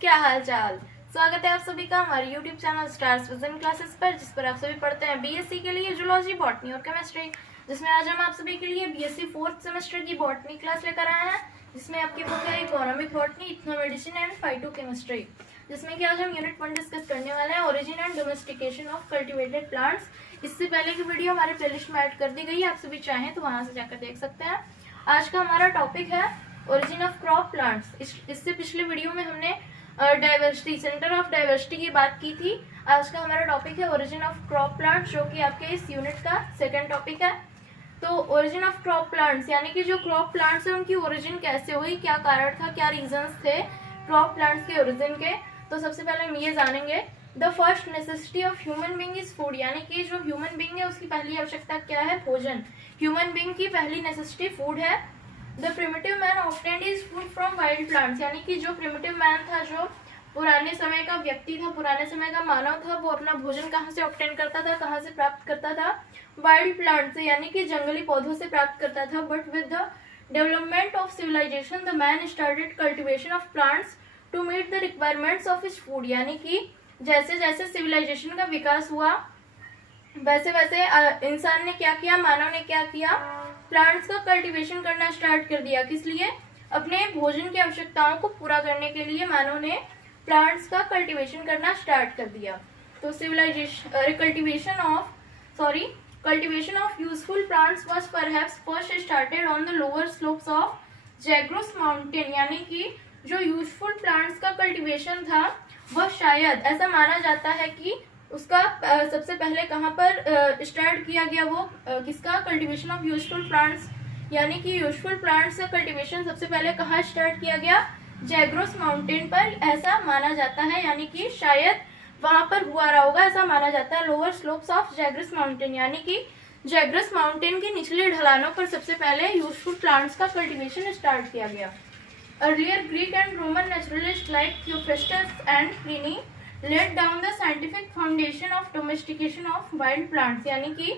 क्या हाल चाल। स्वागत है आप सभी का हमारे YouTube channel stars vision classes पर, जिस पर आप सभी पढ़ते हैं बीएससी के लिए जूलॉजी, बॉटनी और केमिस्ट्री, जिसमें आज हम आप सभी के लिए बीएससी 4th सेमेस्टर की बॉटनी क्लास लेकर आए हैं, जिसमें आपकी बुक है economic botany, ethno medicine and phyto chemistry, जिसमें कि आज हम यूनिट 1 डिस्कस करने वाले हैं, origin and domestication of cultivated plants. इससे पहले की वीडियो हमारे प्लेलिस्ट में ऐड कर दी गई है, आप सभी चाहें तो वहां से जाकर देख सकते हैं। आज का हमारा टॉपिक है ओरिजिन ऑफ क्रॉप प्लांट्स। इससे पिछले वीडियो में हमने डाइवर्सिटी, सेंटर ऑफ डाइवर्सिटी की बात की थी। आज का हमारा टॉपिक है ओरिजिन ऑफ क्रॉप प्लांट्स, जो कि आपके इस यूनिट का सेकंड टॉपिक है। तो ओरिजिन ऑफ क्रॉप प्लांट्स यानी कि जो क्रॉप प्लांट्स है उनकी ओरिजिन कैसे हुई, क्या कारण था, क्या रीजंस थे क्रॉप प्लांट्स के ओरिजिन के। तो सबसे पहले हम ये जानेंगे, the first necessity of human being is food, यानी कि जो ह्यूमन बीइंग है उसकी पहली आवश्यकता क्या है, भोजन। ह्यूमन बीइंग की पहली नेसेसिटी फूड है। The primitive man obtained his food from wild plants, यानी कि जो प्रिमिटिव मैन था, जो पुराने समय का व्यक्ति था, पुराने समय का मानव था, वो अपना भोजन कहाँ से ऑब्टेन करता था, कहाँ से प्राप्त करता था, वाइल्ड प्लांट से, यानी कि जंगली पौधों से प्राप्त करता था। But with the development of civilization the man started cultivation of plants to meet the requirements of his food, यानी कि जैसे जैसे सिविलाइजेशन का विकास हुआ वैसे वैसे इंसान ने क्या किया, मानव ने क्या किया, प्लांट्स का कल्टीवेशन करना स्टार्ट कर दिया। किस लिए? अपने भोजन की आवश्यकताओं को पूरा करने के लिए मानव ने प्लांट्स का कल्टीवेशन करना स्टार्ट कर दिया। तो cultivation of useful plants was perhaps first started on the lower slopes of Zagros mountain, यानी कि जो यूजफुल प्लांट्स का कल्टीवेशन था वह शायद ऐसा माना जाता है कि उसका सबसे पहले कहाँ पर स्टार्ट किया गया, वो किसका, कल्टीवेशन ऑफ यूजफुल प्लांट्स, यानी कि यूजफुल प्लांट्स का कल्टीवेशन सबसे पहले कहाँ स्टार्ट किया गया, जैग्रोस माउंटेन पर, ऐसा माना जाता है। यानी कि शायद वहां पर हुआ रहा होगा, ऐसा माना जाता है। लोअर स्लोप्स ऑफ जैग्रस माउंटेन, यानी कि जैग्रस माउंटेन की निचली ढलानों पर सबसे पहले यूजफुल प्लांट्स का कल्टीवेशन स्टार्ट किया गया। Earlier Greek and Roman naturalist like Theophrastus and Pliny laid down the scientific foundation of domestication of wild plants, यानी कि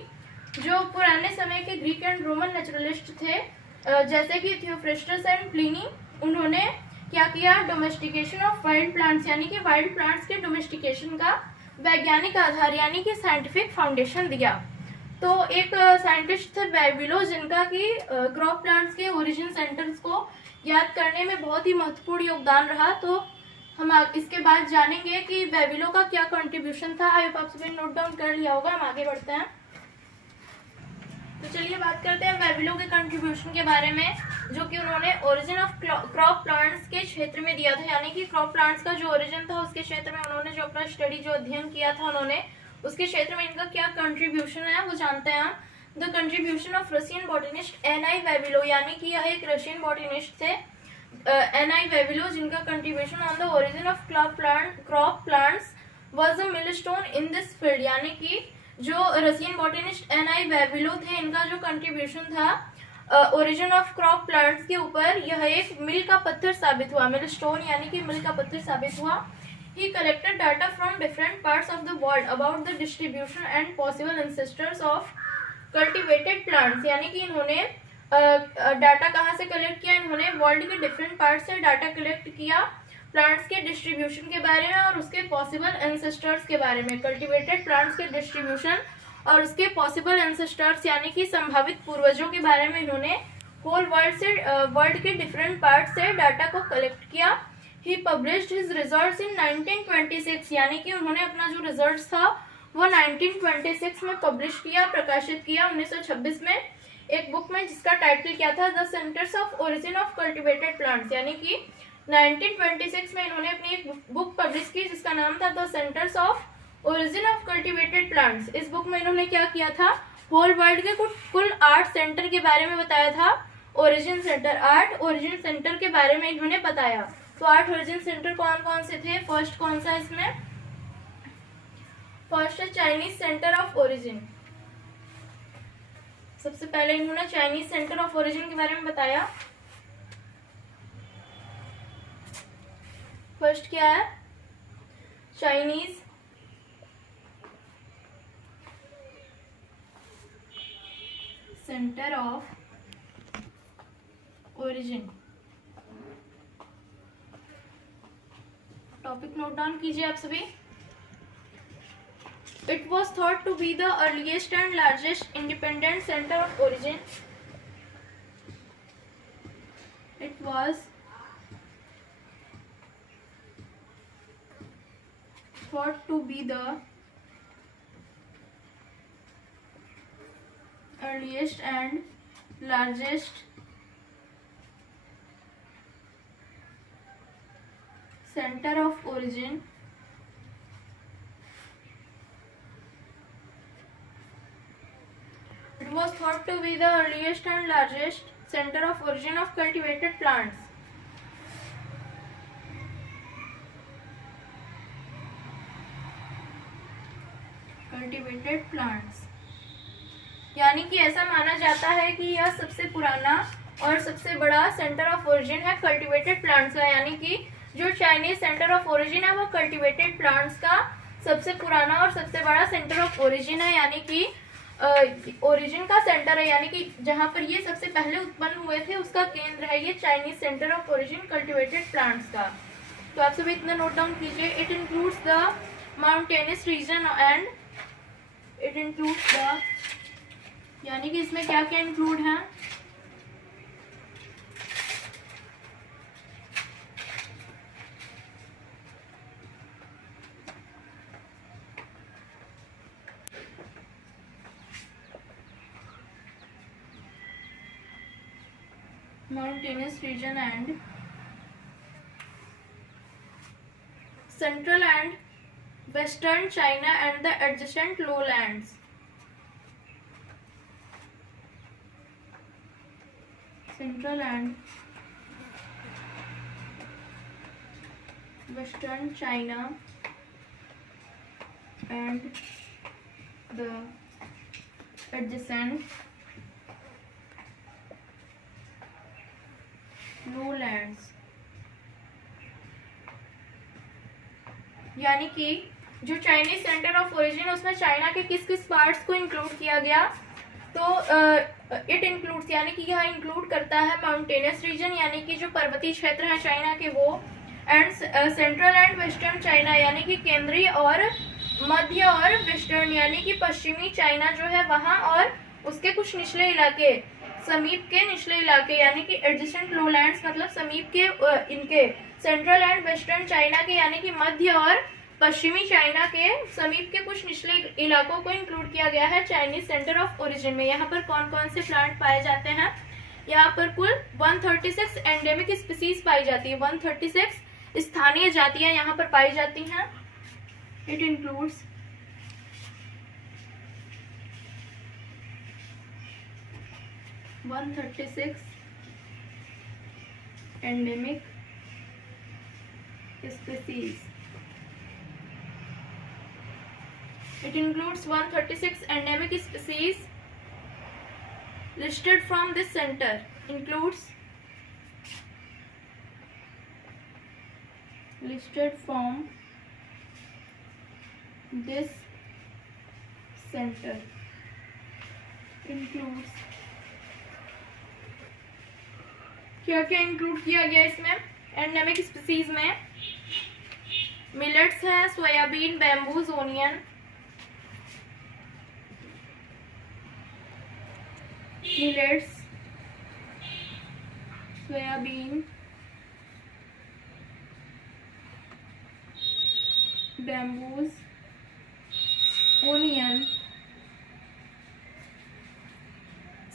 जो पुराने समय के ग्रीक एंड रोमन नेचुरलिस्ट थे, जैसे कि थियोफ्रास्टस एंड प्लिनी, उन्होंने क्या किया, डोमेस्टिकेशन ऑफ वाइल्ड प्लांट्स, यानी कि वाइल्ड प्लांट्स के डोमेस्टिकेशन का वैज्ञानिक आधार यानी कि साइंटिफिक फाउंडेशन दिया। तो एक साइंटिस्ट थे वेबिलो, जिनका कि क्रॉप प्लांट्स के ओरिजिन सेंटर्स को याद करने में बहुत ही महत्वपूर्ण योगदान रहा। तो हम इसके बाद जानेंगे कि वेबिलो का क्या कंट्रीब्यूशन था। आई होप आप सभी नोट डाउन कर लिया होगा। हम आगे बढ़ते हैं। तो चलिए बात करते हैं वेबिलो के कंट्रीब्यूशन के बारे में, जो कि उन्होंने ओरिजिन ऑफ क्रॉप प्लांट्स के क्षेत्र में दिया था, यानी कि क्रॉप प्लांट्स का जो ओरिजिन था उसके क्षेत्र में उन्होंने जो अपना स्टडी, जो अध्ययन किया था उन्होंने, उसके क्षेत्र में इनका क्या कंट्रीब्यूशन है वो जानते हैं हम। The contribution of Russian botanist N I. Vavilov, यानी कि यह एक रशियन बॉटनिस्ट थे एन.आई. वेबिलो, जिनका contribution on the origin of crop plants was a milestone in this field, यानी कि जो रशियन बॉटनिस्ट एन.आई. वेबिलो थे, इनका जो कंट्रीब्यूशन था ओरिजिन ऑफ क्रॉप प्लांट्स के ऊपर, यह एक मील का पत्थर साबित हुआ। मिलस्टोन यानी कि मील का पत्थर साबित हुआ। He collected data from different parts of the world about the distribution and possible ancestors of cultivated plants, यानी कि इन्होंने डाटा कहाँ से कलेक्ट किया, इन्होंने वर्ल्ड के डिफरेंट पार्ट से डाटा कलेक्ट किया प्लांट्स के डिस्ट्रीब्यूशन के बारे में और उसके पॉसिबल एंसेस्टर्स के बारे में। कल्टिवेटेड प्लांट्स के डिस्ट्रीब्यूशन और उसके पॉसिबल एंसेस्टर्स यानी कि संभावित पूर्वजों के बारे में इन्होंने होल वर्ल्ड के डिफरेंट पार्ट से डाटा को कलेक्ट किया। He published his results in 1926, यानी कि उन्होंने अपना जो रिजल्ट्स था वो 1926 में पब्लिश किया, प्रकाशित किया 1926 में एक बुक में, जिसका टाइटल क्या था, the centres of origin of cultivated plants, यानी कि 1926 में इन्होंने अपनी एक बुक पब्लिश की जिसका नाम था the centres of origin of cultivated plants. इस बुक में इन्होंने क्या किया था, होल वर्ल्ड के कुल 8 सेंटर के बारे में बताया था। ओरिजिन सेंटर, 8 ओरिजिन सेंटर के बारे में इन्होंने बताया। तो 8 ओरिजिन सेंटर कौन कौन से थे? फर्स्ट कौन सा इसमें? फर्स्ट है चाइनीज सेंटर ऑफ ओरिजिन। सबसे पहले इन्होंने चाइनीज सेंटर ऑफ ओरिजिन के बारे में बताया। फर्स्ट क्या है? Chinese centre of origin. Topic note down कीजिए आप सभी। It was thought to be the earliest and largest independent centre of origin. It was thought to be the earliest and largest center of origin it was thought to be the earliest and largest center of origin of cultivated plants. Cultivated plants यानी कि ऐसा माना जाता है कि यह सबसे पुराना और सबसे बड़ा सेंटर ऑफ ओरिजिन है कल्टीवेटेड प्लांट्स का, यानी कि जो चाइनीज सेंटर ऑफ ओरिजिन है वो कल्टीवेटेड प्लांट्स का सबसे पुराना और सबसे बड़ा सेंटर ऑफ ओरिजिन है, यानी कि ओरिजिन का सेंटर है, यानी कि जहां पर ये सबसे पहले उत्पन्न हुए थे उसका केंद्र है ये Chinese centre of origin cultivated plants का। तो आप सभी इतना नोट डाउन कीजिए। It includes the mountainous region and it includes the, यानी कि इसमें क्या क्या इंक्लूड है, mountainous region and central and western China and the adjacent lowlands. Central and western China and the adjacent lowlands, यानी कि जो चाइनीज सेंटर ऑफ ओरिजिन है उसमें चाइना के किस किस पार्ट्स को इंक्लूड किया गया, तो इट इंक्लूड्स यानी कि यह इंक्लूड करता है माउंटेनियस रीजन यानी कि जो पर्वतीय क्षेत्र है चाइना के वो, and central and western China यानी कि केंद्रीय और मध्य और वेस्टर्न यानी कि पश्चिमी चाइना जो है वहां, और उसके कुछ निचले इलाके, समीप के निचले इलाके यानी कि एडजेसेंट लोलैंड्स मतलब समीप के इनके, सेंट्रल एंड वेस्टर्न चाइना के यानी कि मध्य और पश्चिमी चाइना के समीप के कुछ निचले इलाकों को इंक्लूड किया गया है चाइनीज सेंटर ऑफ ओरिजिन में। यहाँ पर कौन कौन से प्लांट पाए जाते हैं, यहाँ पर कुल 136 एंडेमिक स्पीसीज पाई जाती है, 136 स्थानीय जातियां यहाँ पर पाई जाती हैं। It includes endemic species. It includes 136 endemic species listed from this center. Includes listed from this center. Includes क्या क्या इंक्लूड किया गया इसमें एंडेमिक स्पीसीज में, मिलेट्स है, soybean, bamboos, onion, millets, soybean, bamboos, onion,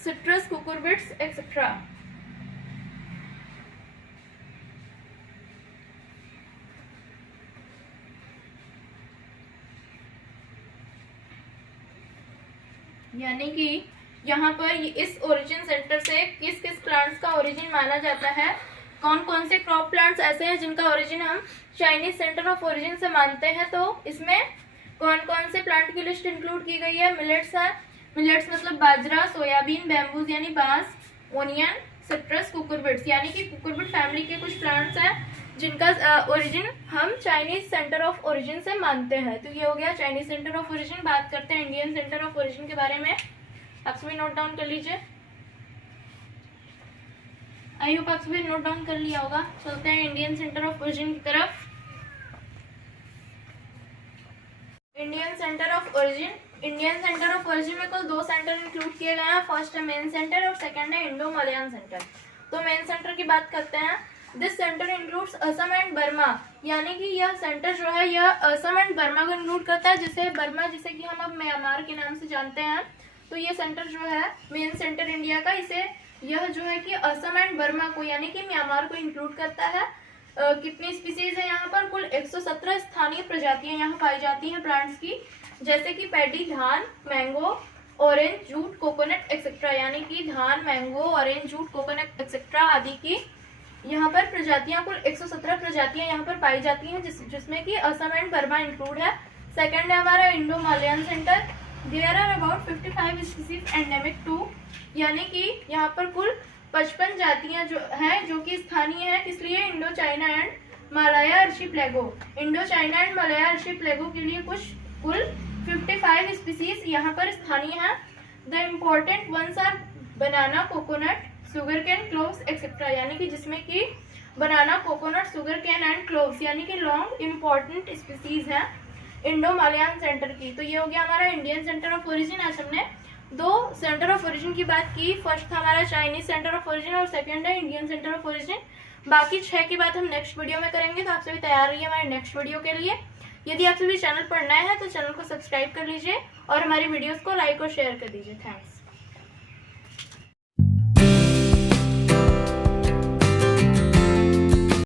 citrus, cucurbits etcetera. यानी कि यहाँ पर इस ओरिजिन सेंटर से किस किस प्लांट्स का ओरिजिन माना जाता है, कौन कौन से क्रॉप प्लांट्स ऐसे हैं जिनका ओरिजिन हम चाइनीज सेंटर ऑफ ओरिजिन से मानते हैं, तो इसमें कौन कौन से प्लांट की लिस्ट इंक्लूड की गई है। मिलेट्स है, मिलेट्स मतलब बाजरा, सोयाबीन, बैम्बूज यानी बांस, ओनियन, सिट्रस, कुकुरबिट्स यानी कि कुकुरबिट फैमिली के कुछ प्लांट्स हैं जिनका ओरिजिन हम चाइनीज सेंटर ऑफ ओरिजिन से मानते हैं। तो ये हो गया चाइनीज सेंटर ऑफ ओरिजिन। बात करते हैं इंडियन सेंटर ऑफ ओरिजिन के बारे में, आप सभी नोट डाउन कर लीजिए। आई होप आप सभी नोट डाउन कर लिया होगा। चलते हैं इंडियन सेंटर ऑफ ओरिजिन की तरफ। Centre of origin. Indian centre of origin में कुल 2 सेंटर इंक्लूड किए गए हैं। फर्स्ट है मेन सेंटर और सेकंड है इंडो मलयान सेंटर। तो मेन सेंटर की बात करते हैं। This centre includes Assam and Burma, यानी कि यह सेंटर जो है यह असम एंड बर्मा को इंक्लूड करता है, जिसे बर्मा जिसे कि हम अब म्यांमार के नाम से जानते हैं। तो ये सेंटर जो है मेन सेंटर इंडिया का, इसे यह जो है कि असम एंड बर्मा को यानी कि म्यांमार को इंक्लूड करता है। कितनी स्पीसीज है यहाँ पर? कुल 117 स्थानीय प्रजातियां यहाँ पाई जाती हैं प्लांट्स की, जैसे कि पैडी, धान, mango, orange, jute, coconut etcetera, यानी कि धान, mango, orange, jute, coconut etcetera आदि की यहाँ पर प्रजातियां, कुल 117 प्रजातियां यहाँ पर पाई जाती हैं, जिसमें कि असम एंड बर्मा इंक्लूड है। सेकंड है हमारा Indo Malayan centre. There are about 55 species endemic to, यानी कि यहाँ पर कुल 55 जातियां जो हैं जो कि स्थानीय है, इसलिए Indo China and Malaya archipelago. Indo China and Malaya archipelago के लिए कुल 55 स्पीसीज यहाँ पर स्थानीय है। The important ones are banana, coconut, sugar cane, cloves etcetera, यानी कि जिसमें कि banana, coconut, sugar cane and cloves यानी कि लॉन्ग इम्पोर्टेंट स्पीसीज हैं इंडो मलयान सेंटर की। तो ये हो गया हमारा इंडियन सेंटर ऑफ ओरिजिन। आज हमने 2 सेंटर ऑफ ओरिजिन की बात की। फर्स्ट था हमारा चाइनीज सेंटर ऑफ ओरिजिन और सेकंड है इंडियन सेंटर ऑफ ओरिजिन। बाकी 6 की बात हम नेक्स्ट वीडियो में करेंगे, तो आप सभी तैयार रहिए हमारे नेक्स्ट वीडियो के लिए। यदि आप सभी चैनल पर नए हैं तो चैनल को सब्सक्राइब कर लीजिए और हमारी वीडियोस को लाइक और शेयर कर दीजिए। थैंक्स।